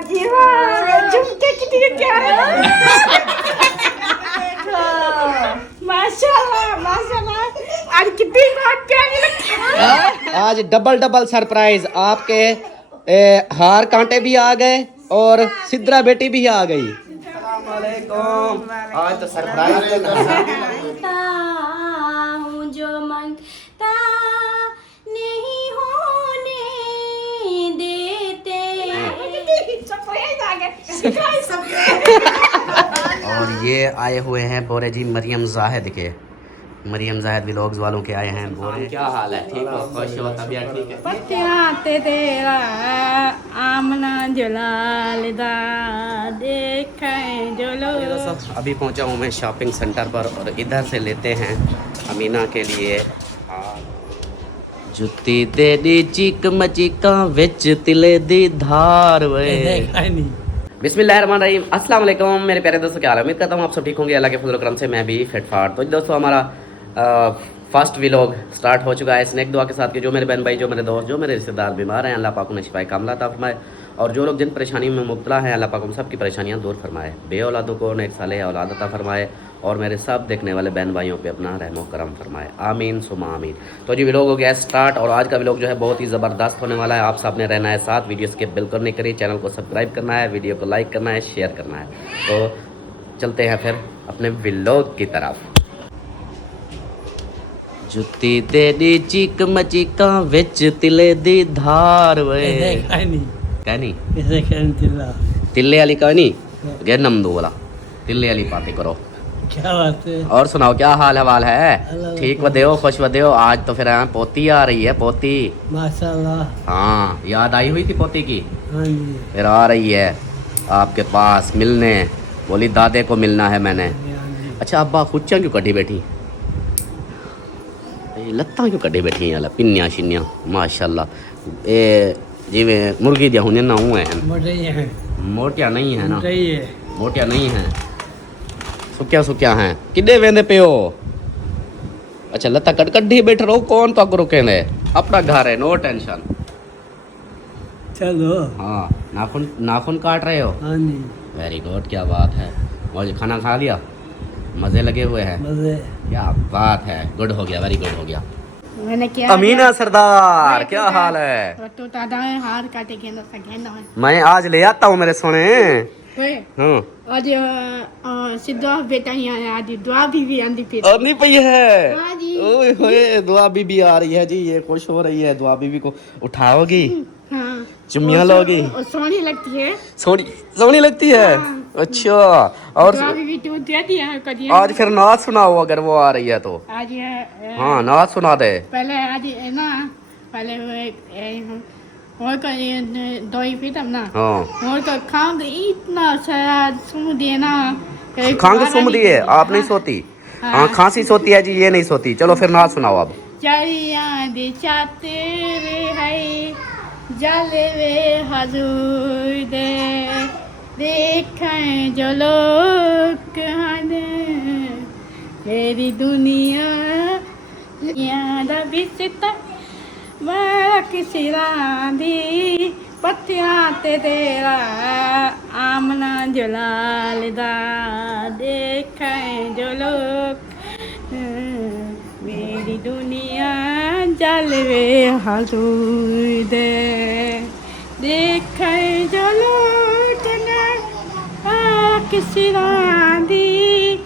जी वाह, झुमके कितने प्यारे। माशाल्लाह माशाल्लाह, आज कितनी बात प्यारी लगती। आज डबल डबल सरप्राइज, आपके हार कांटे भी आ गए और सिद्रा बेटी भी आ गई। अस्सलामुअलैकुम। आज तो सरप्राइज हूँ जो मांगता नहीं होने देते। और ये आए हुए हैं बोरे जी मरियम जाहिद के, मरियम जाहिद व्लॉग्स वालों के आए हैं बोरे। क्या हाल है? ठीक हो? खुश हो? तबीयत ठीक है? पत्ते तेरा आमना जलाल दा देखें जो लोग। अभी पहुंचा हूँ मैं शॉपिंग सेंटर पर और इधर से लेते हैं अमीना के लिए जुत्ती तेरी चीक मचीका विच तिले दी धार वे। बिस्मिल्लाहिर्रहमानिर्रहीम, अस्सलाम वालेकुम मेरे प्यारे दोस्तों, क्या हाल है? उम्मीद करता हूँ आप सब ठीक होंगे। अल्लाह के फजल करम से मैं भी फिट फाट। तो दोस्तों हमारा फर्स्ट व्लॉग स्टार्ट हो चुका है स्नैक दुआ के साथ कि जो मेरे बहन भाई, जो मेरे दोस्त, जो मेरे रिश्तेदार बीमार हैं, अल्लाह पाक उन्हें शिफाए कामला अता फरमाए। और जो लोग जिन परेशानियों में मुब्तला हैं, अल्लाह पाक उन सब की परेशानियाँ दूर फरमाए। बे औलादों को नेक सालेह औलाद अता फरमाए और मेरे सब देखने वाले बहन भाइयों पे अपना रहमो करम फरमाए, आमीन सुमा आमीन। तो जी व्लॉग हो गया स्टार्ट और आज का व्लॉग जो है बहुत ही ज़बरदस्त होने वाला है। आप सब ने रहना है साथ, वीडियो स्किप बिल्कुल नहीं करिए, चैनल को सब्सक्राइब करना है, वीडियो को लाइक करना है, शेयर करना है। तो चलते हैं फिर अपने व्लॉग की तरफ। जुत्ती तेरी चीक मचीका विच तिले दी धार वे। कहनी तिल्ले वाली कहनी गे नमदू वाला तिल्ले वाली बातें करो। क्या बात है? और सुनाओ क्या हाल हवाल है? ठीक वदेओ, खुश वदेओ। आज तो फिर पोती आ रही है, पोती। माशाल्लाह। हाँ, याद आई हुई थी पोती की, हाँ जी। फिर आ रही है आपके पास मिलने। बोली दादे को मिलना है मैंने। हाँ जी। अच्छा अब्बा खुच्चा क्यों कटी बैठी? लत्ता क्यों कटी बैठी हैं? पिन्निया शिन्निया माशाल्लाह। ए जिमें मुर्गी दिया हुने ना हुए हैं, मोटे ही हैं। मोटिया नहीं है ना, मोटे ही है। मोटिया नहीं है, सुक्या सुक्या हैं। किडे वेंदे पे हो? अच्छा लत्ता कट कड्ढी बैठ रहो, कौन तो रुके ने, अपना घर है, नो टेंशन। चलो। हाँ, नाखून नाखून काट रहे हो? हाँ जी। वेरी गुड, क्या बात है। और खाना खा लिया? मज़े लगे हुए हैं? मजे। क्या बात है, गुड हो गया, वेरी गुड हो गया। मैंने क्या अमीना सरदार क्या हाल है? तो दादा हार काटे गेंदा सा गेंदा है। मैं आज ले आता हूँ मेरे सोने। वे हाँ आज सिद्धा बेटा ही आया, आज दुआ भी आंदी फिर। और नहीं पई है। हाँ जी। ओए होए, दुआ बीबी आ रही है जी, ये खुश हो रही है। दुआ बीबी को उठाओगी, हाँ चुम्मियाँ लोगी? और सोनी लगती है। सोनी सोनी लगती है। हाँ। अच्छा, और दुआ भी तू दे दिया करिए। आज फिर नाच सुनाओ अगर वो आ रही है तो। आज हाँ नाच सुना दे। पहले आज है ना, पहले और का ये दो ही पीता ना। हाँ और का खांग इतना सारा सुन दिए ना। खांग सुम दी है, आप नहीं सोती? हाँ खांसी सोती है जी, ये नहीं सोती। चलो फिर नाच सुनाओ अब। चलिया दे चाहते वे है जले वे हजूर दे देखें जो लोग मेरी दुनिया याद बिस्ता किसी दी पत्तियां ते तेरा आमना जलाल दा देखें जो लोग मेरी दुनिया जलवे हजूर दे देखें जो लोग किसी दी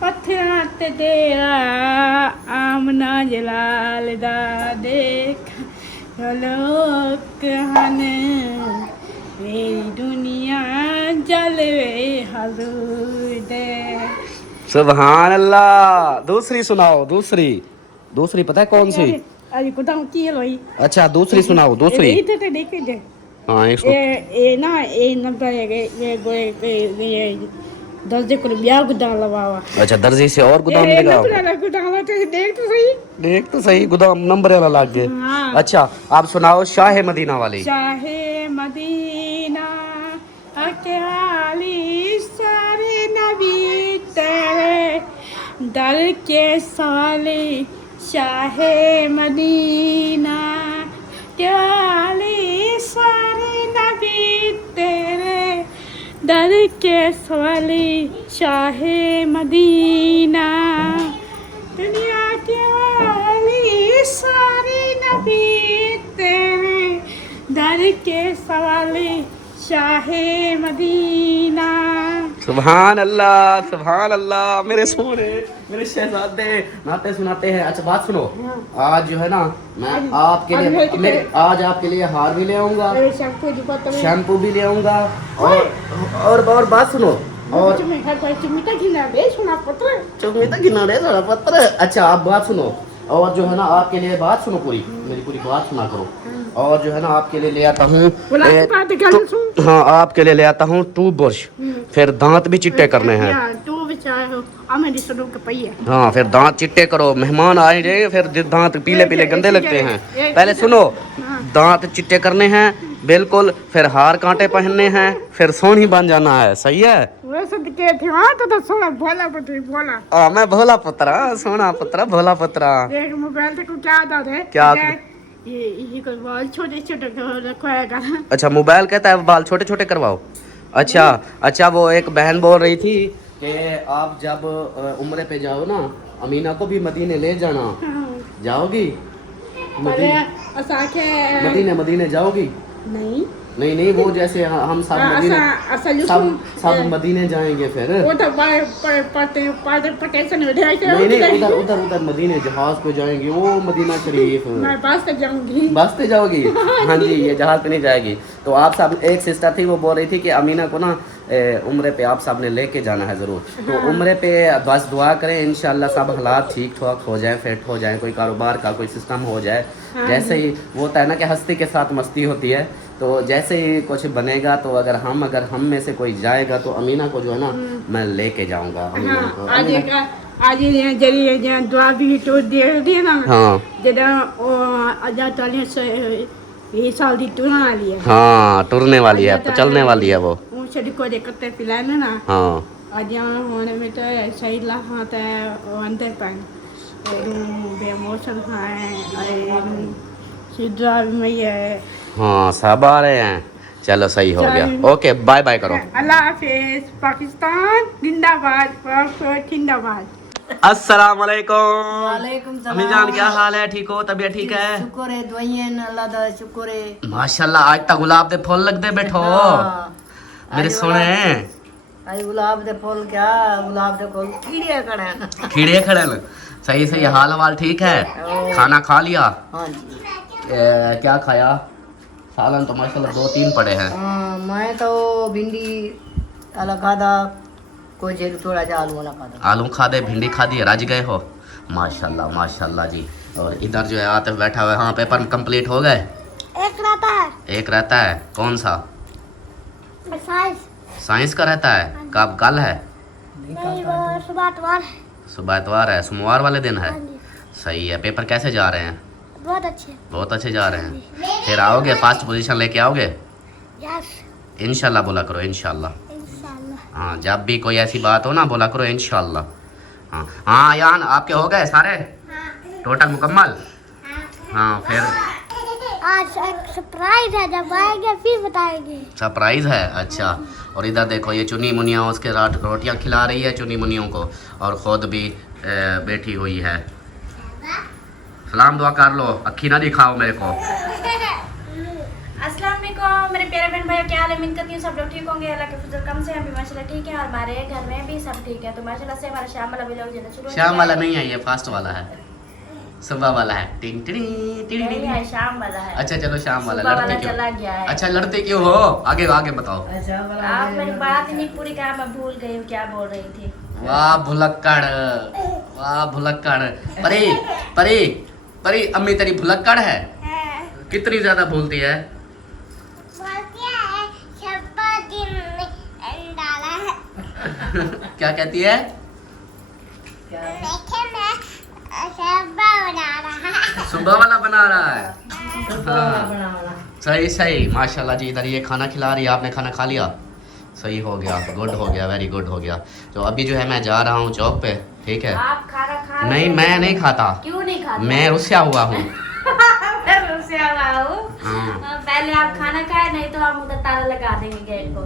पत्थर ते तेरा आमना जलाल दा देख लोग हन मेरी दुनिया जलवे हजूर दे। सुभान अल्लाह। दूसरी सुनाओ, दूसरी। दूसरी पता है कौन सी? अरे कुदाम की लोई। अच्छा दूसरी सुनाओ, दूसरी। इधर देख दे। हाँ एक ये ना ये नंबर ये दर्जे को ब्याह गुदाम लगावा। अच्छा दर्जी से और गोदाम लगाओ। गुदाम तो देख तो सही, देख तो सही, गोदाम नंबर वाला लग गए। हाँ। अच्छा आप सुनाओ शाहे मदीना वाली। शाहे मदीना आके वाली सारे नबी तेरे दर के साले शाहे मदीना के वाली सारे नबी तेरे दर के सवाली शाहे मदीना दुनिया के वाली सारे नबी तेरे दर के सवाली शाहे मदीना। सुभान अल्लाह मेरे सोने मेरे शहजादे नाते सुनाते हैं। अच्छा बात सुनो, आज जो है ना मैं आपके लिए आज आपके लिए हार भी ले आऊंगा, शैम्पू भी ले आऊंगा और बात सुनो और चुमिता किनारे सोना पत्र। अच्छा आप बात सुनो और जो है ना आपके लिए बात सुनो, मेरी पूरी बात सुना करो। और जो है ना आपके लिए ले आता हूँ हाँ आपके लिए ले आता हूँ टूथ ब्रश, फिर दांत भी चिट्टे करने हैं। हाँ फिर दांत चिट्टे करो, मेहमान आए फिर दांत पीले पीले गंदे लगते हैं। पहले सुनो, दांत चिट्टे करने हैं बिल्कुल, फिर हार कांटे पहनने हैं, फिर सोनी बन जाना है। सही है? तो सोना भोला पुत्र मैं भोला पुत्रा, सोना पुत्रा, भोला पुत्रा। देख मोबाइल से क्या आता है क्या ये कोई बाल छोटे छोटे रखवाएगा। अच्छा मोबाइल कहता है बाल छोटे छोटे करवाओ। अच्छा वो एक बहन बोल रही थी कि आप जब उम्रे पे जाओ ना अमीना को भी मदीने ले जाना। जाओगी मदीने जाओगी? नहीं वो जैसे हम सब मदीने जाएंगे फिर नहीं उधर मदीने जहाज पे जाएंगे, वो मदीना शरीफ। मैं बस पे जाऊंगी। हाँ जी ये जहाज पे नहीं जाएगी। तो आप सब एक सिस्टर थी वो बोल रही थी कि अमीना को ना उम्रे पे आप सब ने लेके जाना है ज़रूर। तो उम्रे पे बस दुआ करें इंशाल्लाह सब हालात ठीक ठाक हो जाए, फिट हो जाए, कोई कारोबार का कोई सिस्टम हो जाए। जैसे ही वो होता है ना कि हस्ती के साथ मस्ती होती है, तो जैसे ही कुछ बनेगा तो अगर हम में से कोई जाएगा तो अमीना को जो है ना मैं लेके जाऊंगा। आज जरिए दुआ भी तो दे ना। हाँ ये साल दी टूरने वाली है। हाँ टूरने वाली है, तो चलने वाली है वो। को देखते पिलाने ना। हाँ आज होने में तो सही लाता है अंदर पान बेमोशन है सिद्रा में है। हाँ सब आ रहे हैं, चलो सही हो गया। ओके बाय बाय करो। अल्लाह हाफिज। पाकिस्तान जिंदाबाद जिंदाबाद। अस्सलाम वालेकुम। वालेकुम सलाम। अम्मी जान क्या हाल है? ठीक हो? तबीयत ठीक है? शुक्र है दुआएं अल्लाह दा शुक्र है। माशाल्लाह आज तक गुलाब दे फूल लगते बैठो मेरे सोने। आज गुलाब दे फूल क्या गुलाब दे फूल कीड़े खड़े न। सही हाल वाल ठीक है? खाना खा लिया? हाँ जी। क्या खाया? सालन तो माशाल्लाह 2-3 पड़े हैं। मैं तो भिंडी अलग खादा, कोई जेल थोड़ा सा आलू वाला खादा। आलू खा दे, भिंडी खा दी, राज गए हो। माशाल्लाह जी। और इधर जो है आते बैठा हुआ है। हाँ पेपर कंप्लीट हो गए? एक रहता है। कौन सा? साइंस का रहता है। कब कल है? सुबह इतवार है, सोमवार वाले दिन है। सही है। पेपर कैसे जा रहे हैं? बहुत अच्छे जा रहे हैं। फिर आओगे फर्स्ट पोजीशन लेके आओगे? इंशाल्लाह बोला करो इंशाल्लाह। हाँ जब भी कोई ऐसी बात हो ना बोला करो इंशाल्लाह। हाँ यान आपके हो गए सारे टोटल मुकम्मल? हाँ फिर आज एक सरप्राइज है, जब आएंगे फिर बताएंगे। सरप्राइज है? अच्छा। और इधर देखो ये चुनी मुनिया उसके रोटियां खिला रही है चुनी मुनियों को, और खुद भी बैठी हुई है। सलाम दुआ कर लो, अखी ना दिखाओ मेरे को। अस्सलाम वालेकुम मेरे प्यारे बहन भाई, क्या हाल है? उम्मीद करती हूँ सब लोग ठीक होंगे। अल्लाह के फजल कम से हम भी माशाल्लाह ठीक है, और हमारे घर में भी सब ठीक है। तो माशाल्लाह से हमारा शाम वाला व्लॉग जो शुरू शाम वाला नहीं है, ये फास्ट वाला है, सुबह वाला है। टिंग टिंग टिंग टिंग। है शाम वाला है। अच्छा चलो शाम वाला। सुबह लड़ते वाला चला क्यों? गया है। अच्छा लड़ते क्यों हो? आगे आगे बताओ। आप मेरी बात ही नहीं पूरी कहा, मैं भूल गई हूँ क्या बोल रही थी। वाह भुलक्कड़, वाह भुलक्कड़। परी परी परी अम्मी तेरी भुलक्कड़ है? कितनी ज्यादा भूलती है? क्या कहती है? सुबह वाला बना रहा है। हाँ। सही माशाल्लाह जी। इधर ये खाना खिला रही है। आपने खाना खा लिया? सही हो गया, गुड हो गया, वेरी गुड हो गया। तो अभी जो है मैं जा रहा हूँ जॉब पे, ठीक है? आप खाना खा नहीं मैं नहीं खाता। क्यों नहीं खाता? मैं रुस्या हुआ हूँ। पहले आप खाना खाए, नहीं तो हम उधर ताला लगा देंगे गेट को।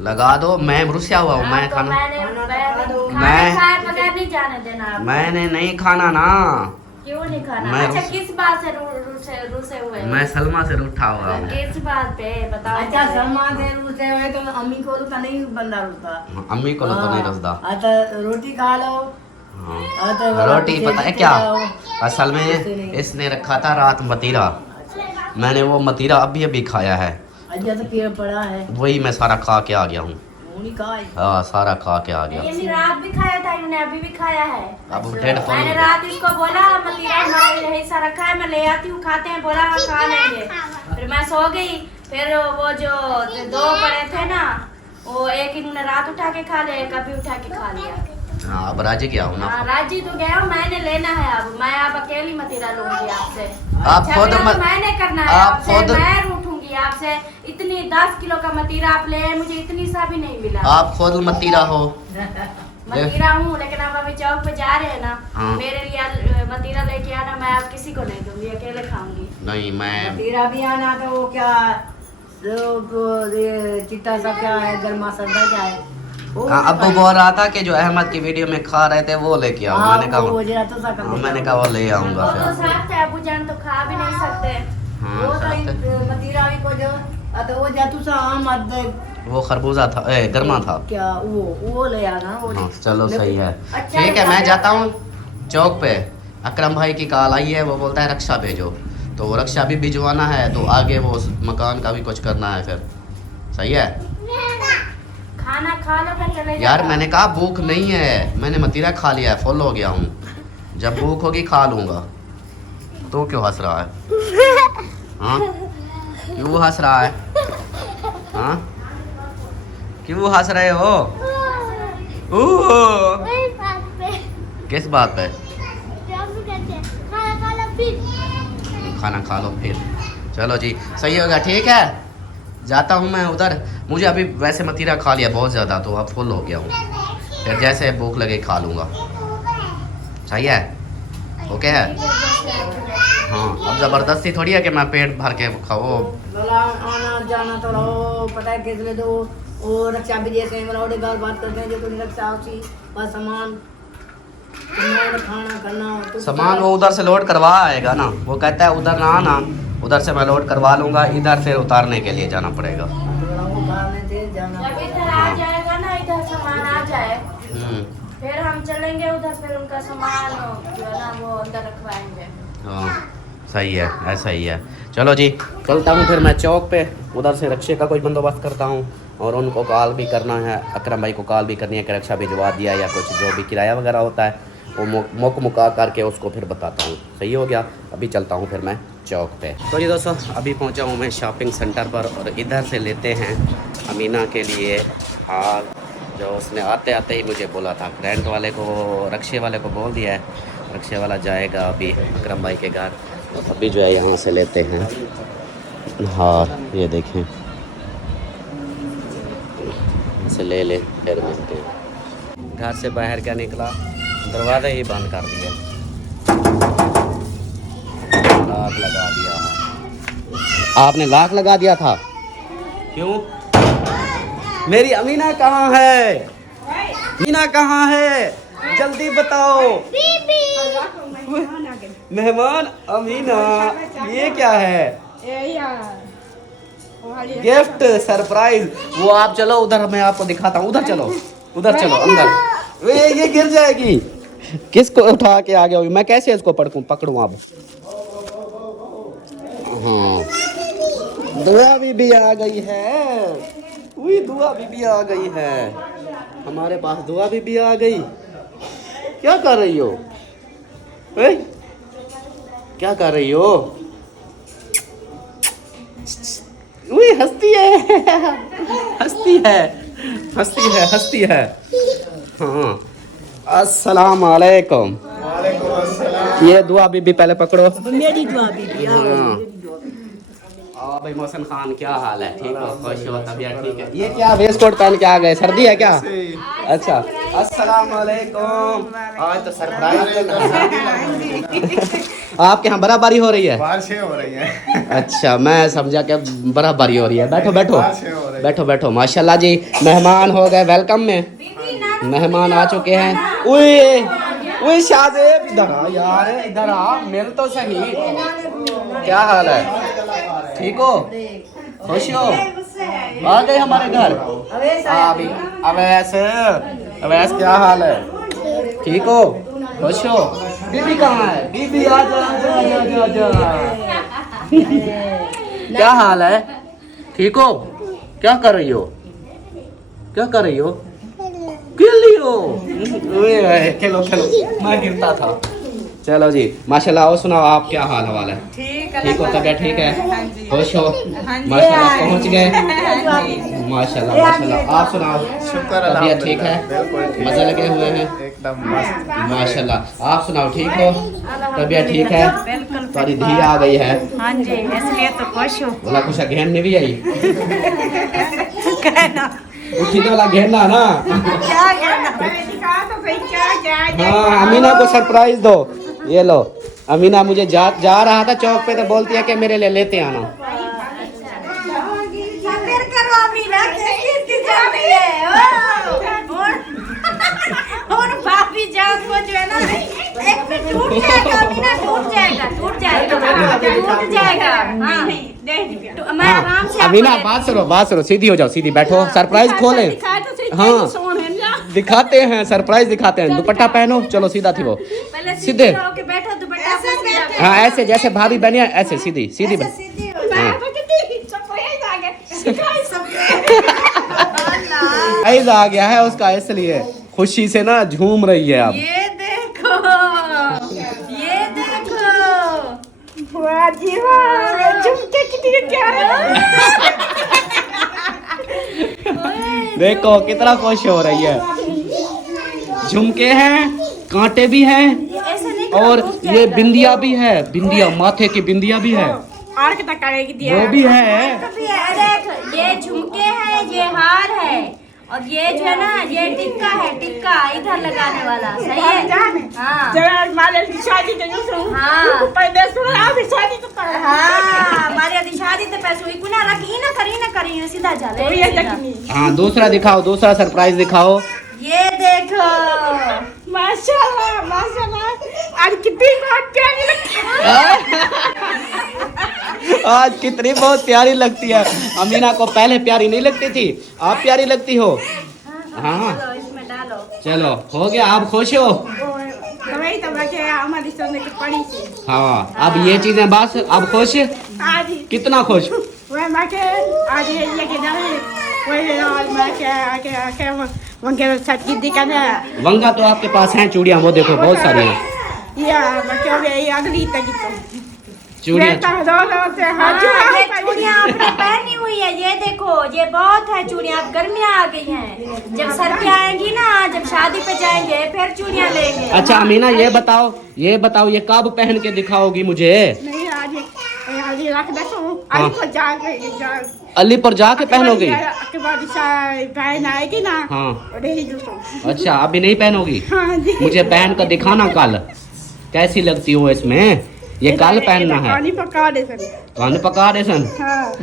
लगा दो, मैं रुसिया हुआ हूँ, मैं आपको खाना खाना खाए बगैर नहीं जाने देना आपको। मैंने नहीं खाना ना, क्यों नहीं खाना? मैं अच्छा रुस- किस बात से रूसे हुए हो? मैं सलमा से रूठा हुआ हूँ। किस बात पे बताओ? अच्छा सलमान से रूठे हुए तो अम्मी को तो नहीं बंदा रूठता। अम्मी को तो नहीं रुसदा। अच्छा रोटी खा लो। हाँ। अच्छा, रोटी पीछे पता है पीछे क्या, जाओ। असल में इसने रखा था रात मतीरा, मैंने वो मतीरा अभी खाया है, अच्छा तो पेड़ पड़ा है, वही मैं सारा खा के आ गया हूँ। वो नहीं खाए। हाँ सारा खा के आ गया। ये रात भी खाया था, इन्होंने अभी भी खाया है। अब डेढ़ मैंने फॉलो रात इसको बोला मतीरा हमारे यही सा रखा है, मैं ले आती हूँ खाते हैं, बोला हाँ खा लेंगे। फिर मैं सो गई, फिर वो जो 2 पड़े थे ना, वो एक इन्होंने रात उठा के खा लिया, एक अभी उठा के खा लिया। हाँ अब राजी क्या हूँ ना। हाँ, राजी तो गया हूँ, मैंने लेना है अब, मैं अब अकेली मतीरा लूंगी आपसे। आप झगड़ा खुद तो मत- मैंने करना है आप आपसे, खुद- मैं रूठूंगी आपसे। इतनी 10 किलो का मतीरा आप ले आए, मुझे इतनी सा भी नहीं मिला। आप खुद मतीरा हो। मतीरा हूँ, लेकिन आप अभी चौक पे जा रहे हैं ना, हाँ। मेरे लिए मतीरा लेके आना, मैं अब किसी को नहीं दूंगी, अकेले खाऊंगी। नहीं मैं तेरा भी आना तो वो क्या ये चिट्टा सा क्या है, गर्मा सर्दा क्या है वो हाँ, अब्बू बोल रहा था कि जो अहमद की वीडियो में खा रहे थे वो लेके आओ, मैंने कहा वो जरा तो सा कर हाँ, मैंने कहा वो ले आऊंगा वो तो फिर। साफ है, अबू जान तो खा भी नहीं सकते। हाँ वो तो साथ- मतीरा भी को जो तो वो जातू सा आम अद वो खरबूजा था, गर्मा था। क्या वो ले आना वो हाँ चलो सही है, अच्छा, ठीक है। मैं जाता हूँ चौक पे, अकरम भाई की कॉल आई है, वो बोलता है रक्षा भेजो, तो वो रक्षा भी भिजवाना है, तो आगे वो उस मकान का भी कुछ करना है फिर। सही है खाना खा लो फिर चले यार, जाओ। मैंने कहा भूख नहीं है, मैंने मतीरा खा लिया है, फुल हो गया हूँ, जब भूख होगी खा लूँगा। तो क्यों हंस रहा है? हाँ क्यों हंस रहा है? हाँ क्यों हंस रहे हो? ओह, किस बात पे? खाना खा लो फिर। चलो जी सही होगा, ठीक है। जाता हूँ मैं उधर, मुझे अभी वैसे मतीरा खा लिया बहुत ज़्यादा, तो अब फुल हो गया हूँ, फिर जैसे भूख लगे खा लूँगा। सही है, ओके है। हाँ अब ज़बरदस्ती थोड़ी है कि मैं पेट भर के खाओ। बोला आना जाना तो रहो, पता है किस लिए दो वो रक्षा भी जैसे मतलब घर बात करते हैं जो तुम रक्षा उसी बस सामान खाना करना हो तो सामान वो उधर से लोड करवा आएगा ना, वो कहता है उधर ना आना, उधर से मैं लोड करवा लूँगा, इधर फिर उतारने के लिए जाना पड़ेगा। वो खाने थे जाना जब इधर आ जाएगा ना, इधर सामान आ जाए, हम्म, फिर हम चलेंगे उधर, फिर उनका सामान जो है ना वो अंदर रखवाएंगे। हाँ सही है, ऐसा ही है। चलो जी चलता हूँ फिर मैं चौक पे, उधर से रक्षे का कोई बंदोबस्त करता हूँ, और उनको कॉल भी करना है, अकरम भाई को कॉल भी करनी है कि रक्षा भिजवा दिया या कुछ जो भी किराया वगैरह होता है वो मुका करके उसको फिर बताता हूँ। सही हो गया, अभी चलता हूँ फिर मैं चौक पे। तो जी दोस्तों अभी पहुँचा हूँ मैं शॉपिंग सेंटर पर, और इधर से लेते हैं अमीना के लिए हार, जो उसने आते आते ही मुझे बोला था। रेंट वाले को, रक्षे वाले को बोल दिया है, रक्षे वाला जाएगा अभी अकरम भाई के घर, तो अभी जो है यहाँ से लेते हैं हार। ये देखें, इसे ले ले फिर मिलते हैं। घर से बाहर क्या निकला, दरवाज़ा ही बंद कर दिया, लॉक लगा दिया है। आपने लॉक लगा दिया था क्यों? मेरी अमीना कहाँ है? अमीना कहाँ है? जल्दी बताओ। मेहमान अमीना, ये क्या है? Gift surprise. वो आप चलो उधर, मैं आपको दिखाता हूँ, उधर चलो, उधर चलो अंदर। वे ये गिर जाएगी, किसको उठा के आ गया? मैं कैसे इसको पकड़ूं अब? हाँ दुआ बीबी आ गई है, वही दुआ बीबी आ गई है, हमारे पास दुआ बीबी आ गई। क्या कर रही हो? ए? क्या कर रही हो? वही हंसती है, हंसती है, हंसती है, हंसती है। हाँ अस्सलाम वालेकुम। ये दुआ बीबी पहले पकड़ो। मेरी दुआ भी हाँ भाई मोहसिन खान, क्या हाल है? ठीक हो, खुश हो, तबीयत ठीक है? ये क्या वेस्ट कोट पहन के आ गए, सर्दी है क्या? अच्छा अस्सलाम वालेकुम। आज तो सरप्राइज आपके यहाँ बराबरी हो रही है? बारिशें हो रही हैं। अच्छा मैं समझा कि बराबरी हो रही है। बैठो बैठो। बारिशें हो बैठो बैठो माशाल्लाह जी। मेहमान हो गए वेलकम में, मेहमान आ चुके हैं। उए उए शाहजेब इधर आ यार, इधर आ, मिल तो सही। क्या हाल है, ठीक हो, खुश हो? आ गए हमारे घर अभी। अवैस क्या हाल है, ठीक हो, खुश हो? बीबी कहाँ है? बीबी आजा आजा आजा आजा आजा। क्या हाल है, ठीक हो? क्या कर रही हो, क्या कर रही हो? खेल रही हो? खेलो खेलो, मैं गिरता था। चलो जी माशाल्लाह। और सुनाओ आप, क्या हाल हवाल है? ठीक हो, तबीयत ठीक है, खुश हो? माशाल्लाह पहुंच गए, माशाल्लाह माशाल्लाह। आप सुनाओ, तबीयत ठीक है, मजे लगे हुए हैं एकदम मस्त। माशाल्लाह। आप सुनाओ, ठीक हो, तबीयत ठीक है? तुम्हारी धी आ गई है, हाँ जी, इसलिए तो खुश हूँ। बोला कुछ घेन में भी आई। उठी तो वाला घेरना ना। हाँ अमीना को सरप्राइज दो। ये लो, अमीना मुझे जा रहा था चौक पे तो बोलती है कि मेरे लिए लेते आना। भाभी जान को जो है ना, एक पे टूट जाएगा, अमीना टूट जाएगा, टूट जाएगा, टूट जाएगा। हाँ मैं आराम से अमीना बात सुनो, सीधी हो जाओ, सीधी बैठो। सरप्राइज खोले, हाँ दिखाते हैं, सरप्राइज दिखाते हैं। दुपट्टा पहनो, चलो सीधा थी वो, सीधे। बैठो, दुपट्टा हाँ ऐसे जैसे भाभी बनी है, ऐसे सीधी सीधी बन। ऐसा आ गया है उसका, इसलिए खुशी से ना झूम रही है अब। ये देखो, ये देखो, झुमके कितने देखो कितना खुश हो रही है। झुमके हैं, कांटे भी हैं, और ये बिंदिया भी है, बिंदिया माथे की बिंदिया भी है, वो भी है। देख, ये झुमके हैं, ये हार है, और ये जो है ना, ये टिक्का है, टिक्का इधर लगाने वाला, सही है? हाँ हाँ, हमारे अभी शादी तो पैसे हुई कुना रखी ना करी सीधा जा। हाँ दूसरा दिखाओ, दूसरा सरप्राइज दिखाओ। ये देखो, माशाल्लाह माशाल्लाह, आज कितनी बात प्यारी लगती है। आज कितनी बहुत प्यारी लगती है। अमीना को पहले प्यारी नहीं लगती थी, आप प्यारी लगती हो। हाँ इसमें डालो। चलो हो गया, आप खुश हो? वही तो बचे हमारी सोने की पड़ी थी। हाँ अब ये चीजें बस, अब खुश, आज कितना खुश? वह मैं के आज ये के जाने वही आज मैं के वंगे सच की दिक्कत है। वंगा तो आपके पास हैं, चूड़ियाँ वो देखो बहुत सारी हैं। या मैं क्या ये अगली तक तो चूड़ियाँ ये चूड़ियाँ आपने पहनी हुई है, ये देखो, ये बहुत है चूड़ियाँ। अब गर्मियाँ आ गई हैं, जब सर्दियाँ आएंगी ना, जब शादी पे जाएंगे फिर चूड़ियाँ लेंगे। अच्छा अमीना ये बताओ, ये कब पहन के दिखाओगी मुझे? नहीं आज रख देखो, आज को जा अलीपुर जाके पहनोगी? के बाद बहन आएगी ना, हाँ ही दूसरों। अच्छा अभी नहीं पहनोगी? हाँ जी, मुझे पहन कर दिखाना कल, कैसी लगती हो इसमें। ये कल पहनना है। पानी पका दे सन। पानी पका दे सन। हाँ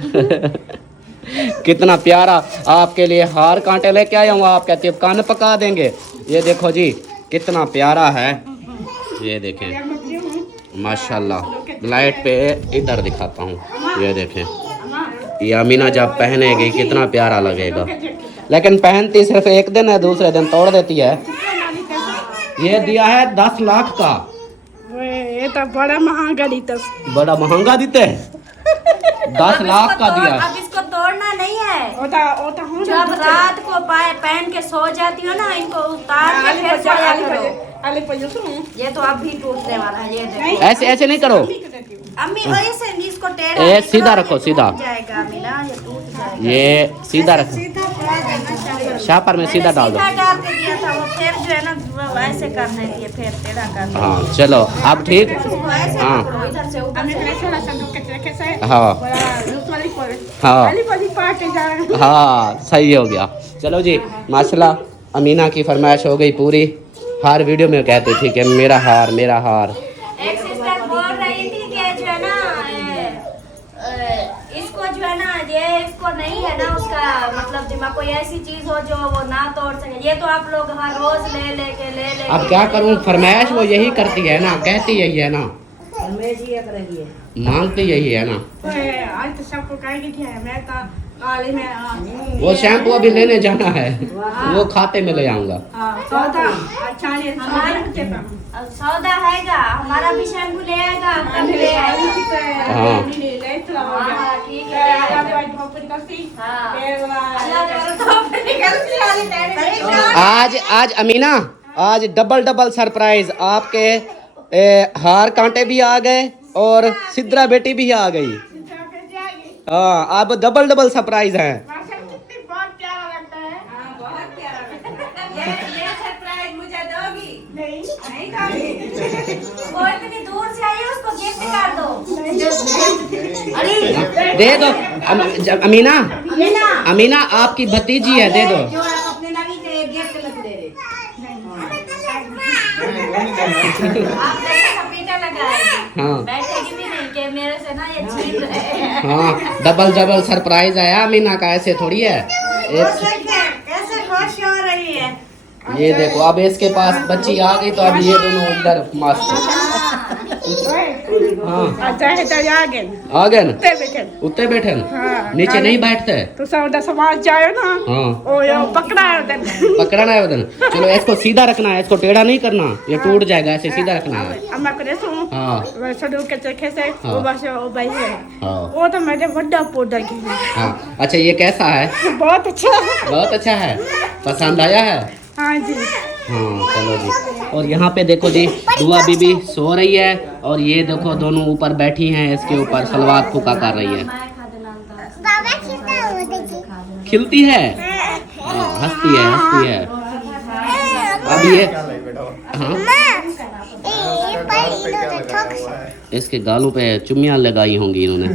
कितना प्यारा आपके लिए हार कांटे लेके आया हूँ, आप कहते हो कान पका देंगे। ये देखो जी कितना प्यारा है, ये देखें माशाल्लाह। लाइट पे इधर दिखाता हूँ, ये देखें, ये अमीना जब पहनेगी कितना प्यारा लगेगा। लेकिन पहनती सिर्फ एक दिन है, दूसरे दिन तोड़ देती है। ये दिया है 10 लाख का। ये तो बड़ा महंगा दी तो। बड़ा महंगा देते हैं, 10 लाख का दिया। अब इसको तोड़ना नहीं है, ओता हूँ जब रात को पहन के सो जाती हो ना, इनको उतार के फिर सोया करो। ये तो अब भी टूटने वाला है, ये देखो। ऐसे ऐसे नहीं करो अम्मी वैसे नहीं, इसको टेढ़ा ये सीधा रखो, सीधा। टूट जाएगा अमीना, ये टूट जाएगा। ये सीधा रखो, शापर में सीधा डाल दो। सीधा डाल के दिया था वो, फिर जो है ना वो ऐसे करने दिए, फिर टेढ़ा कर। हाँ चलो अब ठीक। हाँ इधर से ऊपर हाँ हाँ सही हो गया। चलो जी माशाल्लाह, अमीना की फरमाइश हो गई पूरी। हर वीडियो में कहती थी कि मेरा हार मेरा हार। एक सिस्टर बोल रही थी कि जो है ना इसको जो है ना, ये इसको जिसको नहीं है ना उसका मतलब दिमाग, कोई ऐसी चीज हो जो वो ना तोड़ सके। ये तो आप लोग हर रोज ले लेके अब क्या करूं, फरमाइश वो यही करती है ना, कहती यही है ना, हमेशा एक रही है। मांगती यही है ना। आज तो सबको कह दी है, मैं तो काली में वो शैम्पू अभी लेने जाना है, वो खाते में ले आऊंगा। सौदा अच्छा नहीं, अब सौदा हैगा, हमारा भी शैम्पू ले आएगा, आपका भी ले आएगा। हाँ हाँ, ठीक है। अल्लाह करे तो फिर निकलती वाली तेरी। आज अमीना, आज डबल सरप्राइज, आपके हार कांटे भी आ गए और सिद्रा बेटी भी आ गई। हाँ, अब डबल सरप्राइज है। बहुत प्यारा लगता है। बहुत प्यारा लगता है। ये सरप्राइज मुझे दोगी? नहीं नहीं दोगी? वो इतनी दूर से आई है, उसको गिफ्ट कर दो। अरे दे दो अमीना, अमीना आपकी भतीजी है, दे दो। जो आप अपने नानी से गिफ्ट मत दे रहे। आप जैसे सपीटा लगाएगी, हाँ बैठेगी भी नहीं कि मेरे से ना ये छीन रहे हैं। हाँ, डबल सरप्राइज आया अमीना का, ऐसे थोड़ी है। कैसे खुश हो रही है। ये देखो, अब इसके पास बच्ची आ गई तो अब ये दोनों इधर मस्त। हाँ अच्छा है तो आगे आ गए ना, बैठे उत्ते बैठे हाँ, नीचे नहीं बैठते। तो सौदा समाज जाए ना, हाँ ओ यो पकड़ा है उधर। पकड़ना है उधर। चलो इसको सीधा रखना है, इसको टेढ़ा नहीं करना, ये टूट जाएगा, ऐसे सीधा रखना है। अम्मा को देखो हाँ वो छोड़ू के चखे से हाँ। वो बस वो भाई है, हाँ वो तो मेरे बड़ा पौधा की है। हाँ। अच्छा ये कैसा है? बहुत अच्छा है। बहुत अच्छा है, पसंद आया है? हाँ जी। हाँ चलो जी। और यहाँ पे देखो जी, दुआ बीबी सो रही है और ये देखो दोनों ऊपर बैठी हैं, इसके ऊपर सलवार फूका कर रही है। खिलती है, हाँ, हंसती है। अब ये हाँ, इसके गालों पे चुम्मियां लगाई होंगी इन्होंने।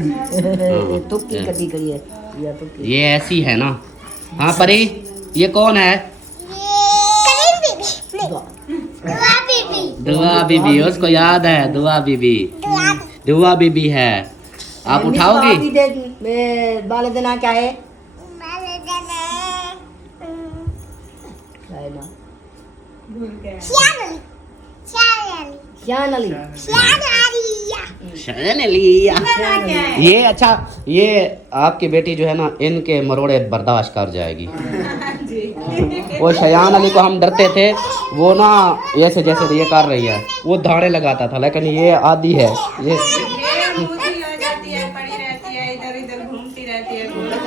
तुक्की कभी करी है या तुक्की। ये ऐसी है ना। हाँ परी, ये कौन है? दुआ बीबी, उसको याद है, दुआ बीबी है। आप उठाओगी? बाले देना क्या है? श्यान अली। ये अच्छा, ये आपकी बेटी जो है ना, इनके मरोड़े बर्दाश्त कर जाएगी। वो शयान अली को हम डरते थे, वो ना ऐसे जैसे ये कर रही है, वो धाड़े लगाता था, लेकिन ये आदी है, ये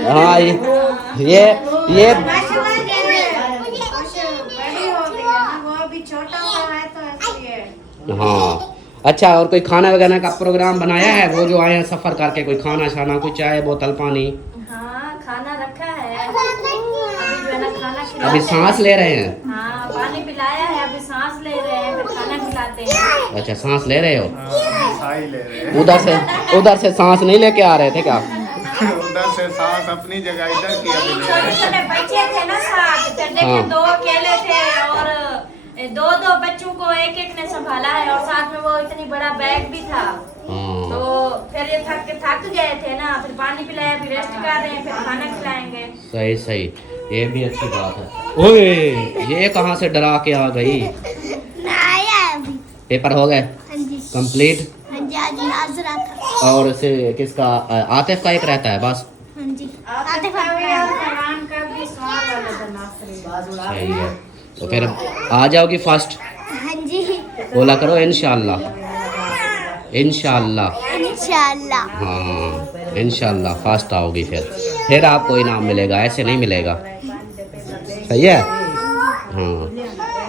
हाँ ये हाँ। अच्छा, और कोई खाना वगैरह का प्रोग्राम बनाया है? वो जो आए हैं सफर करके, कोई खाना शाना, कोई चाय बोतल पानी? हाँ खाना रखा है, अभी जो है ना खाना खिलाते अभी सांस ले रहे हैं? हैं। हाँ पानी पिलाया है, अभी सांस ले रहे हैं, फिर खाना खिलाते हैं। अच्छा सांस ले रहे हो? उधर से सांस नहीं लेके आ रहे थे क्या? उधर से सांस अपनी जगह, इधर की अभी ले रहे छोटे छोटे बच्चे थे ना साथ, फिर देखे हाँ। दो अकेले थे और दो बच्चों को एक ने संभाला है, और साथ में वो इतनी बड़ा बैग भी था। हाँ। तो फिर ये थक गए थे ना, फिर पानी पिलाया, फिर रेस्ट कर रहे हैं, फिर खाना खिलाएंगे। सही, ये भी अच्छी बात है। ओए ये कहाँ से डरा के आ गई? पेपर हो गए कंप्लीट? और इसे किसका, आतिफ का एक रहता है बस? सही है, तो फिर आ जाओगी फर्स्ट? बोला करो इंशाल्लाह। हाँ इंशाल्लाह फर्स्ट आओगी, फिर आपको इनाम मिलेगा, ऐसे नहीं मिलेगा। सही है। हाँ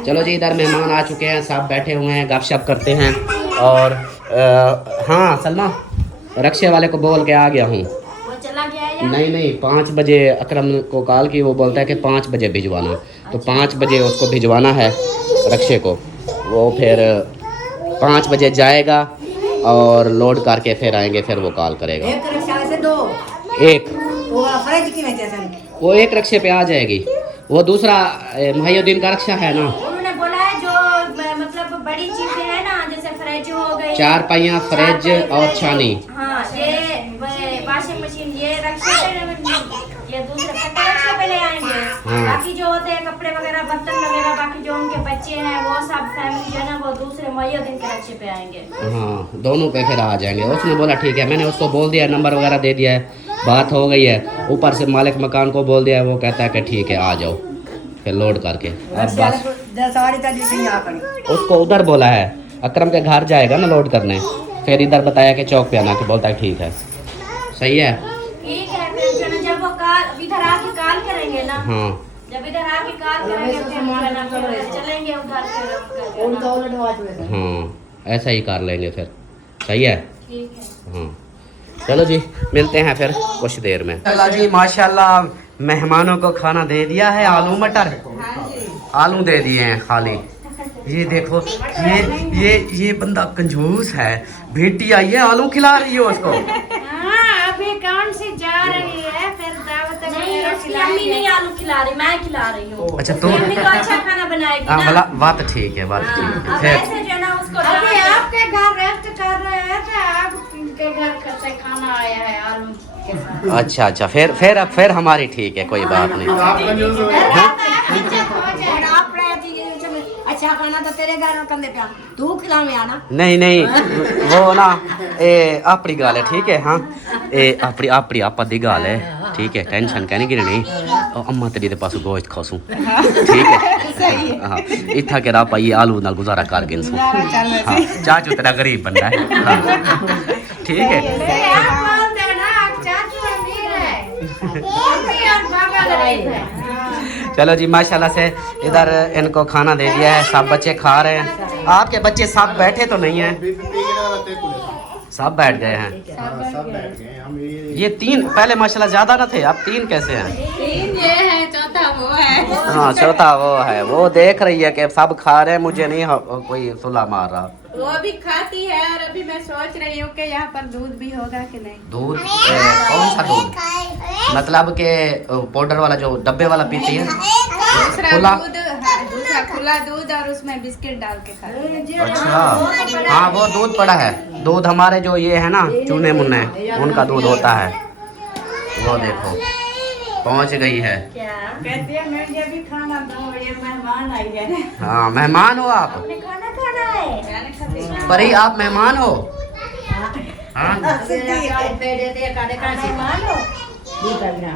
चलो जी, इधर मेहमान आ चुके हैं, सब बैठे हुए हैं, गपशप करते हैं। और हाँ सलमा, रक्शे वाले को बोल के आ गया हूँ। वो चला गया है या? नहीं 5 बजे अकरम को कॉल की, वो बोलता है कि 5 बजे भिजवाना, तो 5 बजे उसको भिजवाना है रक्शे को। वो फिर 5 बजे जाएगा और लोड करके फिर आएंगे, फिर वो कॉल करेगा। एक रिक्शा से दो, एक वो फर्ज की वजह से वो एक रक्शे पे आ जाएगी, वो दूसरा मुहैयुद्दीन का रक्शा है ना। उन्होंने बोला है जो मतलब बड़ी चीजें है ना, जैसे फ्रिज हो गई, 4 पहिया फ्रिज और छानी। हाँ ये वाशिंग मशीन, ये रक्शे ये दूसरे फटे रक्शे पे ले आएंगे। बाकी जो होते हैं कपड़े वगैरह, बर्तन वगैरह, बाकी जो उनके बच्चे हैं वो सब फैमिली जो है ना वो दूसरे मुअय्यद के रक्शे पे आएंगे। हाँ, दोनों पे फिर आ जाएंगे। उसने बोला ठीक है, मैंने उसको बोल दिया, नंबर वगैरह दे दिया है, बात हो गई है। ऊपर से मालिक मकान को बोल दिया है, वो कहता है कि ठीक है आ जाओ, फिर लोड करके। अब बस उसको उधर बोला है, अकरम के घर जाएगा ना लोड करने, फिर इधर बताया कि चौक पे आना, के बोलता है ठीक है, सही है। ठीक है, फिर जो है ना जब वो कॉल इधर आके कॉल करेंगे ना, हाँ जब इधर आके कॉल करेंगे फिर जो है ना फिर चलेंगे उधर फिर उनका उलट हुआ। हाँ, ऐसा ही कर लेंगे फिर, सही है। ठीक है। हाँ चलो जी, मिलते हैं फिर कुछ देर में। चला जी, माशाल्लाह मेहमानों को खाना दे दिया है। आलू मटर, आलू दे दिए हैं खाली। ये देखो, ये बंदा कंजूस है। बेटी आई है, आलू खिला रही है उसको। अभी कौन सी जा रही है, फिर दावत नहीं, उसकी अम्मी नहीं आलू खिला रही, मैं खिला रही हूँ। अच्छा तो अम्मी तो अच्छा खाना बनाएगी हाँ, ना। वाला बात ठीक है, बात ठीक है। अब फिर ऐसे जो है ना उसको अभी डाल- आपके घर रेस्ट कर रहे हैं तो आपके घर से खाना आया है आलू के साथ। अच्छा अच्छा, फिर हमारी ठीक है, कोई बात नहीं। आप कंजूस हो गए। और आप अच्छा खाना तो तेरे घर में कंधे पे आ, तू खिलावे आना। नहीं नहीं, वो ना अपनी गाल है, ठीक है। हाँ, अपनी आपा दी गाल है, ठीक है, टेंशन कहने की नहीं। अम्मा तेरी दे पासों गोश्त खासूं, ठीक है। हाँ, इतना के रापा ये आलू नाल गुजारा कर गिन सू। हाँ, चाचू तेरा गरीब बंदा है। हाँ, ठीक है। आप बोलते हैं ना चाचू अमीर है, अम्मी और बाबा गरीब है। चलो जी, माशाल्लाह से इधर इनको खाना दे दिया है, सब बच्चे खा रहे हैं। आपके बच्चे सब बैठे तो नहीं हैं? सब बैठ गए हैं। सब बैठ गए हम। ये 3 पहले माशाल्लाह ज्यादा ना थे, अब 3 कैसे हैं? 3 ये है, चौथा वो है। हाँ, चौथा वो है। वो देख रही है कि सब खा रहे हैं, मुझे नहीं कोई सुला मार रहा। वो भी खाती है और अभी मैं सोच रही हूँ कि यहाँ पर दूध भी होगा कि नहीं। दूध कौन सा दूध? मतलब के पाउडर वाला जो डब्बे वाला पीती है? दूसरा खुला? दूध, दूसरा खुला दूध और उसमें बिस्किट डाल के खाती है। अच्छा, हाँ वो दूध पड़ा है। दूध हमारे जो ये है ना चूने मुन्ने, उनका दूध होता है। वो देखो पहुंच गई है। क्या कहती है मुझे भी खाना दो, ये मेहमान आई है। हाँ, मेहमान हो आप? खाना खाना है? परी आप मेहमान हो? हाँ,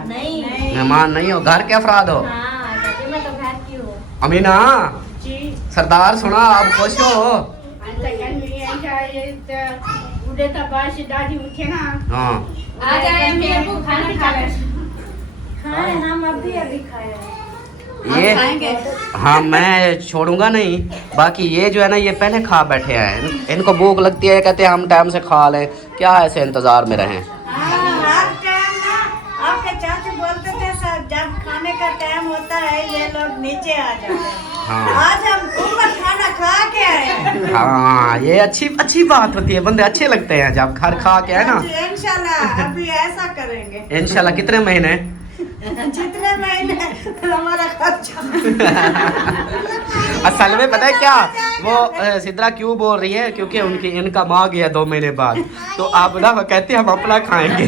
नहीं मेहमान नहीं हो, घर के अफराद हो? हाँ, कहती मैं तो घर की हूँ। अमीना, सरदार सुना आप खुश हो? उधर तो बासी दादी उठे ना, हाँ, आ जाए मेरे खाना खा ले। खाए हम अभी खाए हैं। ये खाएंगे। हाँ, मैं छोड़ूंगा नहीं। बाकी ये जो है ना, ये पहले खा बैठे हैं। इनको भूख लगती है, कहते हैं हम टाइम से खा लें। क्या ऐसे इंतजार में रहें? हर टाइम ना आपके चाचू बोलते थे सर, जब खाने का टाइम होता है ये लोग नीचे आ जाते हैं। हाँ आज हम ऊपर खाना खा के आए हैं। हाँ, ये अच्छी बात होती है। बंदे अच्छे लगते हैं जब घर खा के, है ना। इंशाल्लाह अभी ऐसा करेंगे। इंशाल्लाह। कितने महीने? जितने महीने हमारा खर्चा। असल में पता है क्या, वो सिद्रा क्यों बोल रही है, क्योंकि इनका माँ गया 2 महीने बाद, तो आप ना कहते हम अपना खाएंगे।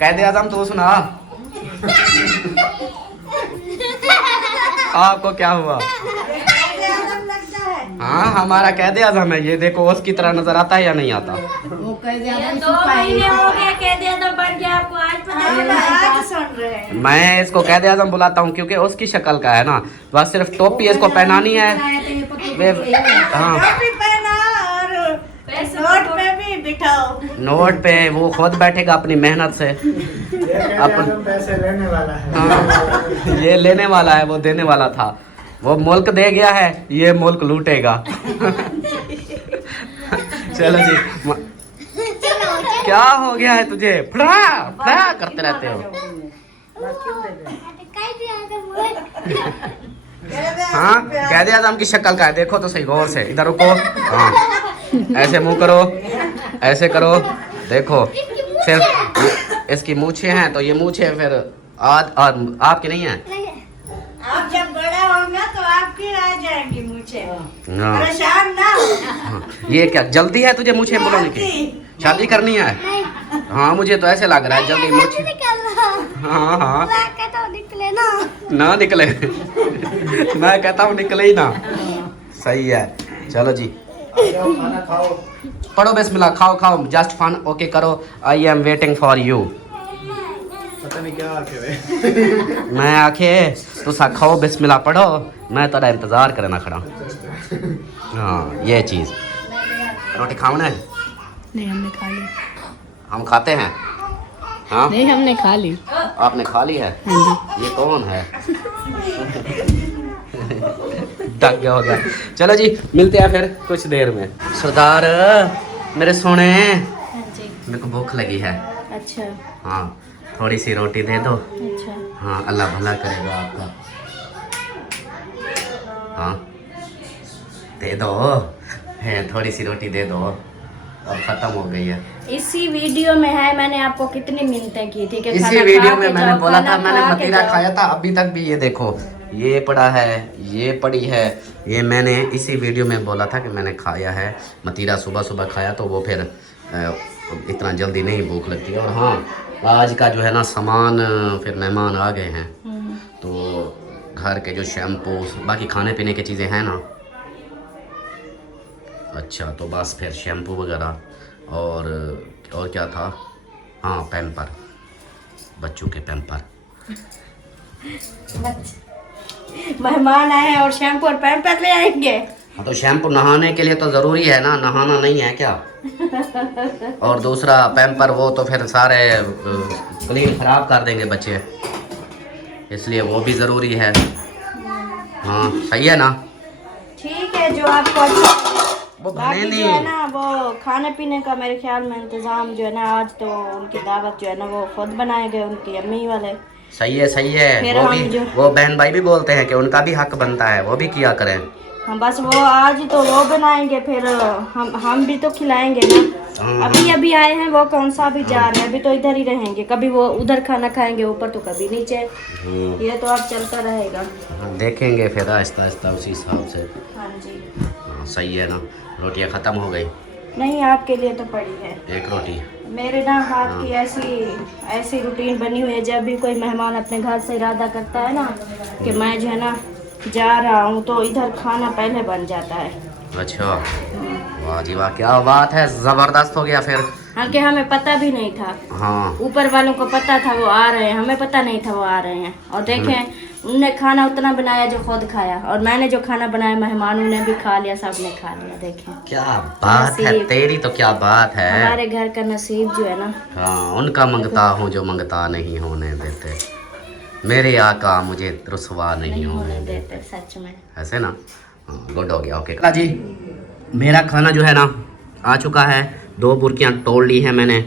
कहते आजम तो सुना, आपको क्या हुआ? हाँ, हमारा कैदे आजम है ये। देखो उसकी तरह नजर आता है या नहीं आता? ये 2 महीने हो गए कैदे आजम बन गया, आपको आज पता चला? आज सुन रहे हैं। मैं इसको कैदे आजम बुलाता हूँ क्योंकि उसकी शक्ल का है ना। बस सिर्फ टोपी इसको पहनानी है। हाँ, टोपी पहना और नोट पे भी बिठाओ। नोट पे वो खुद बैठेगा अपनी मेहनत से। अपन पैसे लेने वाला है। हाँ, ये लेने वाला है, वो देने वाला था। वो मुल्क दे गया है, ये मुल्क लूटेगा। चलो जी, क्या हो गया है तुझे? फड़ा फड़ा करते रहते हो। हाँ, कैदे आजम की शक्ल का है, देखो तो सही गौर से। इधर रुको। हाँ, ऐसे मुंह करो, ऐसे करो, देखो। सिर्फ इसकी मूछें हैं तो ये मूछें फिर आपकी नहीं है। आप जब बड़ा होंगे तो आपकी आ जाएंगी मुझे। हाँ। परेशान ना हो। हाँ, ये क्या जल्दी है तुझे मुझे बोलने की? शादी करनी है? हाँ मुझे तो ऐसे लग रहा है जल्दी मोची। हाँ हाँ निकले ना। ना निकले मैं कहता हूँ निकले ही ना। सही है चलो जी खाना खाओ। पढ़ो बिस्मिल्लाह खाओ खाओ जस्ट फन ओके करो I am waiting for you. पता नहीं क्या आके वे। मैं आखे तुसा खाओ बिस्मिल्लाह पढ़ो मैं तेरा इंतजार करना खड़ा। हाँ ये चीज़ रोटी खाओ ना। नहीं हमने खा ली। हम खाते हैं। हाँ नहीं हमने खा ली। आपने खा ली है। ये कौन है डक गया हो गया। चलो जी मिलते हैं फिर कुछ देर में। सरदार मेरे सोने मेरे को भूख लगी है। अच्छा हाँ थोड़ी सी रोटी दे दो। अच्छा हाँ अल्लाह भला करेगा आपका। हाँ दे दो है थोड़ी सी रोटी दे दो अब ख़त्म हो गई है। इसी वीडियो में है मैंने आपको कितनी मिन्नतें की थी कि इसी खाना वीडियो खा में के मैंने जाओ, बोला था खाना मैंने खा के मतीरा जाओ। खाया था अभी तक भी ये देखो ये पड़ा है ये पड़ी है। ये मैंने इसी वीडियो में बोला था कि मैंने खाया है मतीरा सुबह सुबह खाया तो वो फिर इतना जल्दी नहीं भूख लगती है। और हाँ आज का जो है ना सामान फिर मेहमान आ गए हैं तो घर के जो शैम्पू बाकी खाने पीने की चीज़ें हैं ना। अच्छा तो बस फिर शैम्पू वगैरह और क्या था। हाँ पैम्पर बच्चों के पैम्पर। मेहमान आए हैं और शैम्पू और पैम्पर ले आएंगे। हाँ तो शैम्पू नहाने के लिए तो ज़रूरी है ना नहाना नहीं है क्या। और दूसरा पैम्पर वो तो फिर सारे क्लीन ख़राब कर देंगे बच्चे इसलिए वो भी ज़रूरी है। हाँ सही है ना। ठीक है जो आपको अच्छा वो बाकी बने जो है नहीं। ना वो खाने पीने का मेरे ख्याल में इंतज़ाम जो है ना आज तो उनकी दावत जो है ना वो खुद बनाए गए उनकी अम्मी वाले। सही है फिर वो हम भी जो- वो बहन भाई भी बोलते हैं कि उनका भी हक बनता है वो भी किया करें। हम बस वो आज तो वो बनाएंगे फिर हम भी तो खिलाएंगे ना। अभी आए हैं वो कौन सा अभी जा रहे हैं अभी तो इधर ही रहेंगे कभी वो उधर खाना खाएंगे ऊपर तो कभी नीचे। ये तो अब चलता रहेगा। हाँ, देखेंगे फिर आहिस्ता आहिस्ता उसी हिसाब से। हाँ जी हाँ, सही है ना। रोटियाँ ख़त्म हो गई। नहीं आपके लिए तो पड़ी है एक रोटी मेरे ना हाथ की ऐसी रूटीन बनी हुई है जब भी कोई मेहमान अपने घर से इरादा करता है ना कि मैं जो है ना जा रहा हूँ तो इधर खाना पहले बन जाता है। अच्छा वाह जी वाह क्या बात है ज़बरदस्त हो गया फिर। हालांकि हमें पता भी नहीं था। हाँ ऊपर वालों को पता था वो आ रहे हैं हमें पता नहीं था वो आ रहे हैं। और देखें उनने खाना उतना बनाया जो खुद खाया और मैंने जो खाना बनाया मेहमानों ने भी खा लिया सबने खा लिया। देखें क्या बात है नसीब। तेरी तो क्या बात है। हमारे घर का नसीब जो है ना। हाँ उनका मंगता हूँ जो मंगता नहीं होने देते मेरे आका मुझे रुसवा नहीं होने देते। सच में ऐसे ना। गुड हो गया ओके जी। मेरा खाना जो है ना आ चुका है 2 बुर्कियाँ तोड़ ली हैं मैंने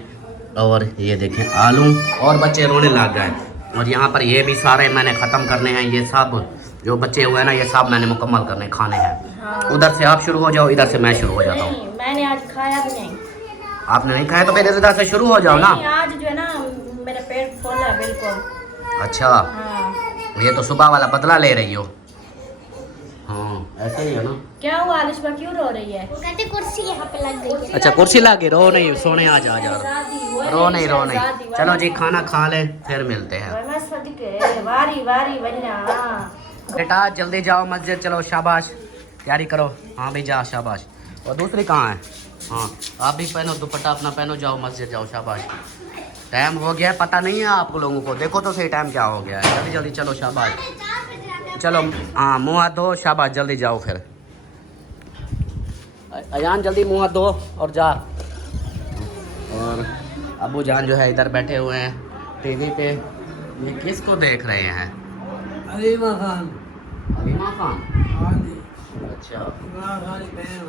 और ये देखें आलू और बच्चे रोने लग गए और यहाँ पर ये भी सारे मैंने ख़त्म करने हैं। ये सब जो बच्चे हुए हैं ना ये सब मैंने मुकम्मल करने खाने हैं। उधर से आप शुरू हो जाओ इधर से मैं शुरू हो जाता हूँ। नहीं मैंने आज खाया भी नहीं। आपने नहीं खाया तो फिर इधर से शुरू हो जाओ ना। नहीं, आज जो है ना मेरा पेट फुल है बिल्कुल। अच्छा हाँ ये तो सुबह वाला बदला ले रही हो। हाँ ऐसा ही है ना। क्या हुआ आलिशा क्यों रो रही है। कहते कुर्सी यहाँ पे लग गई है। अच्छा कुर्सी ला के रो नहीं सोने आ जा रो नहीं शहजादी, चलो जी खाना खा ले फिर मिलते हैं। वरना सदके वारी वारी वन्ना। बेटा जल्दी जाओ मस्जिद चलो शाबाश तैयारी करो। हाँ भी जा शाबाश। और दूसरी कहाँ है। हाँ आप भी पहनो दुपट्टा अपना पहनो जाओ मस्जिद जाओ शाबाश। टाइम हो गया है पता नहीं है आप लोगों को देखो तो सही टाइम क्या हो गया है। जल्दी जल्दी चलो शाबाश चलो। हाँ मुँह हाथ धो शाबाश जल्दी जाओ फिर। अयान जल्दी मुँह हाथ धो और जा। और अबू जान जो है इधर बैठे हुए हैं टीवी पे। ये किसको देख रहे हैं। अलीमा खान अलीमा खान। हाँ जी अच्छा इमरान खान की बहन।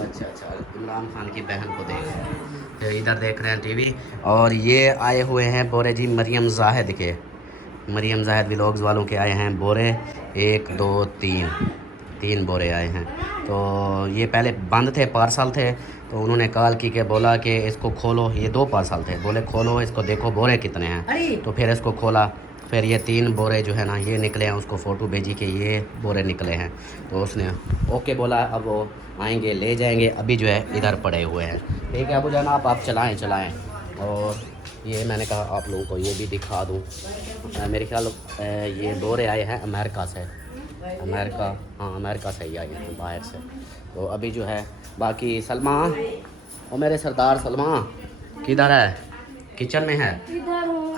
अच्छा इमरान खान की बहन को देख रहे हैं तो इधर देख रहे हैं टीवी। और ये आए हुए हैं बोरे जी मरियम जाहिद के। मरियम जाहिद व्लॉग्स वालों के आए हैं बोरे 1 2 3 बोरे आए हैं। तो ये पहले बंद थे पार्सल थे तो उन्होंने कॉल की के बोला कि इसको खोलो। ये 2 पार्सल थे बोले खोलो इसको देखो बोरे कितने हैं। तो फिर इसको खोला फिर ये 3 बोरे जो है ना ये निकले हैं। उसको फ़ोटो भेजी कि ये बोरे निकले हैं तो उसने ओके बोला। अब वो आएंगे ले जाएंगे अभी जो है इधर पड़े हुए हैं। ठीक है अबू जान आप चलाएं और ये मैंने कहा आप लोगों को ये भी दिखा दूँ। मेरे ख्याल ये दौरे आए हैं अमेरिका से, अमेरिका, हाँ अमेरिका से ही आए हैं बाहर से। तो अभी जो है बाकी सलमा और मेरे सरदार सलमा किधर है? किचन में है।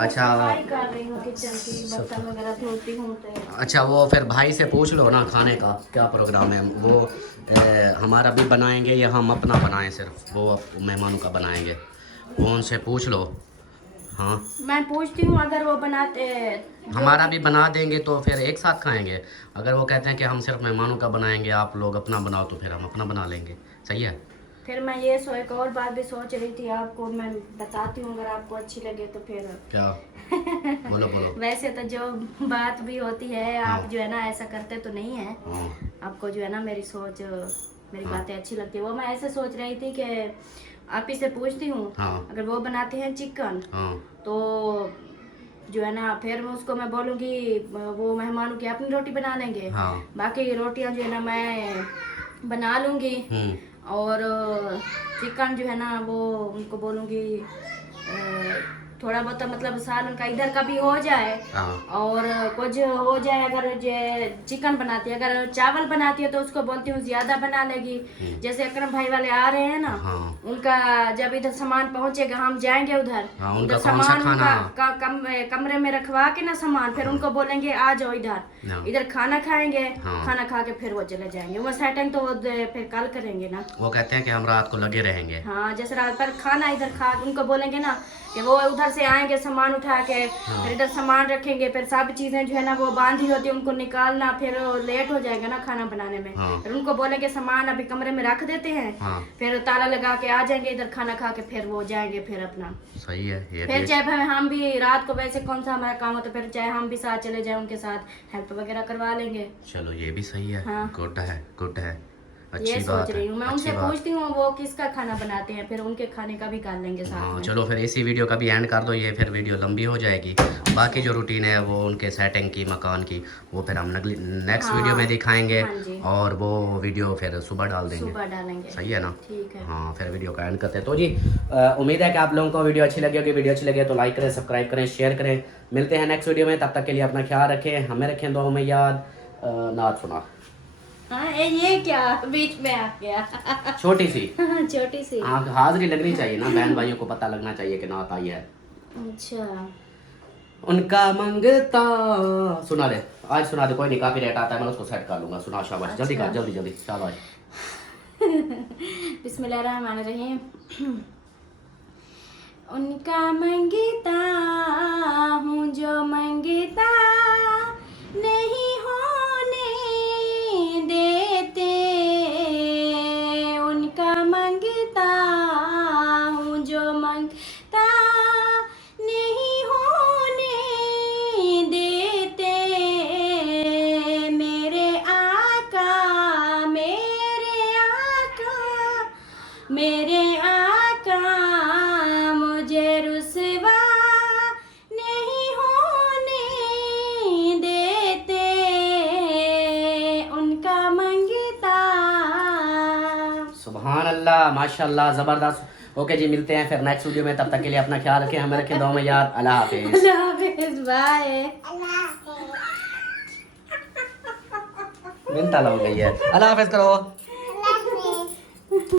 अच्छा कर रही हूँ किचन की, बर्तन वगैरह धोती हूँ तो। अच्छा वो फिर भाई से पूछ लो ना खाने का क्या प्रोग्राम है, वो हमारा भी बनाएंगे या हम अपना बनाएं, सिर्फ वो मेहमानों का बनाएंगे, वो उनसे पूछ लो। हाँ मैं पूछती हूँ, अगर वो बनाते हमारा भी बना देंगे तो फिर एक साथ खाएंगे। अगर वो कहते हैं कि हम सिर्फ मेहमानों का बनाएंगे, आप लोग अपना बनाओ, तो फिर हम अपना बना लेंगे। सही है। फिर मैं ये एक और बात भी सोच रही थी, आपको मैं बताती हूँ, अगर आपको अच्छी लगे तो फिर। क्या? बोलो बोलो। वैसे तो जो बात भी होती है, हाँ। आप जो है ना ऐसा करते तो नहीं है, हाँ आपको जो है ना मेरी सोच, मेरी बातें अच्छी लगती है। वो मैं ऐसे सोच रही थी कि आप ही से पूछती हूँ, हाँ अगर वो बनाते हैं चिकन हाँ तो जो है ना फिर मैं उसको मैं बोलूँगी वो मेहमानों की अपनी रोटी बना लेंगे, हाँ। बाकी रोटियां जो है ना मैं बना लूँगी, और चिकन जो है ना वो उनको बोलूँगी थोड़ा बहुत मतलब साल उनका इधर का भी हो जाए, और कुछ हो जाए। अगर चिकन बनाती है, अगर चावल बनाती है तो उसको बोलती हूँ ज्यादा बना लेगी। जैसे अकरम भाई वाले आ रहे हैं ना, उनका जब इधर सामान पहुंचेगा, हम जाएंगे उधर, उधर सामान उनका कमरे में रखवा के ना सामान, फिर उनको बोलेंगे आ जाओ इधर खाना खाएंगे, खाना खा के फिर वो चले जाएंगे। वो सेटिंग तो वो फिर कल करेंगे ना। वो कहते हैं कि हम रात को लगे रहेंगे। हाँ, जैसे रात पर खाना इधर खा, उनको बोलेंगे ना कि वो उधर से आएंगे सामान उठा के, फिर इधर सामान रखेंगे, फिर सब चीजें जो है ना वो बांधी होती है, उनको निकालना, फिर लेट हो जाएगा ना खाना बनाने में। फिर उनको बोलेंगे सामान अभी कमरे में रख देते हैं, फिर ताला लगा के आ जाएंगे इधर खाना खा के, फिर वो जाएंगे फिर अपना। सही है। ये फिर चाहे हम भी रात को वैसे कौन सा हमारा काम होता है, फिर चाहे हम भी साथ चले जाए, उनके साथ हेल्प वगैरह करवा लेंगे। चलो ये भी सही है। हाँ। गुड है, गुड है, ये अच्छी सोच बात रही है। हूँ मैं, अच्छी उनसे बात। पूछती हूँ वो किसका खाना बनाते हैं, फिर उनके खाने का भी कर लेंगे साथ हाँ में। चलो फिर इसी वीडियो का भी एंड कर दो, ये फिर वीडियो लंबी हो जाएगी। बाकी जो रूटीन है वो उनके सेटिंग की, मकान की, वो फिर हम नेक्स्ट वीडियो में दिखाएंगे। हाँ जी। और वो वीडियो फिर सुबह डाल देंगे। सुबह डालेंगे। सही है ना? ठीक है। हाँ फिर वीडियो का एंड करते हैं। तो जी उम्मीद है कि आप लोगों को वीडियो अच्छी लगी होगी। वीडियो अच्छी लगे तो लाइक करें, सब्सक्राइब करें, शेयर करें। मिलते हैं नेक्स्ट वीडियो में, तब तक के लिए अपना ख्याल रखें, हमें रखें दुआ में याद। नात सुना। हाँ, ये क्या बीच में आ गया? छोटी सी छोटी सी हाजिरी लगनी चाहिए ना, बहन भाइयों को पता लगना चाहिए कि नात आई है। अच्छा, उनका मंगता सुना दे, आज सुना दे, कोई नहीं, कॉपीराइट आता है, मैं उसको सेट कर लूंगा। सुना, शाबाश, जल्दी कर, जल्दी जल्दी, शाबाश। बिस्मिल्लाहिर्रहमानिर्रहीम। उनका मंगता हूँ जो मंगता नहीं होने देते, उनका मंगता हूँ जो मंगता नहीं होने देते, मेरे आका मुझे रुसवा नहीं होने देते, उनका मंगता। सुभान अल्लाह, माशाल्लाह, ज़बरदस्त। ओके जी, मिलते हैं फिर नेक्स्ट वीडियो में, तब तक के लिए अपना ख्याल रखें, हमें रखें दुआ में याद। अल्लाह हाफिज़। अल्लाह हाफिज़, बाय। मिनटा हो गई है। अल्लाह हाफिज़ करो।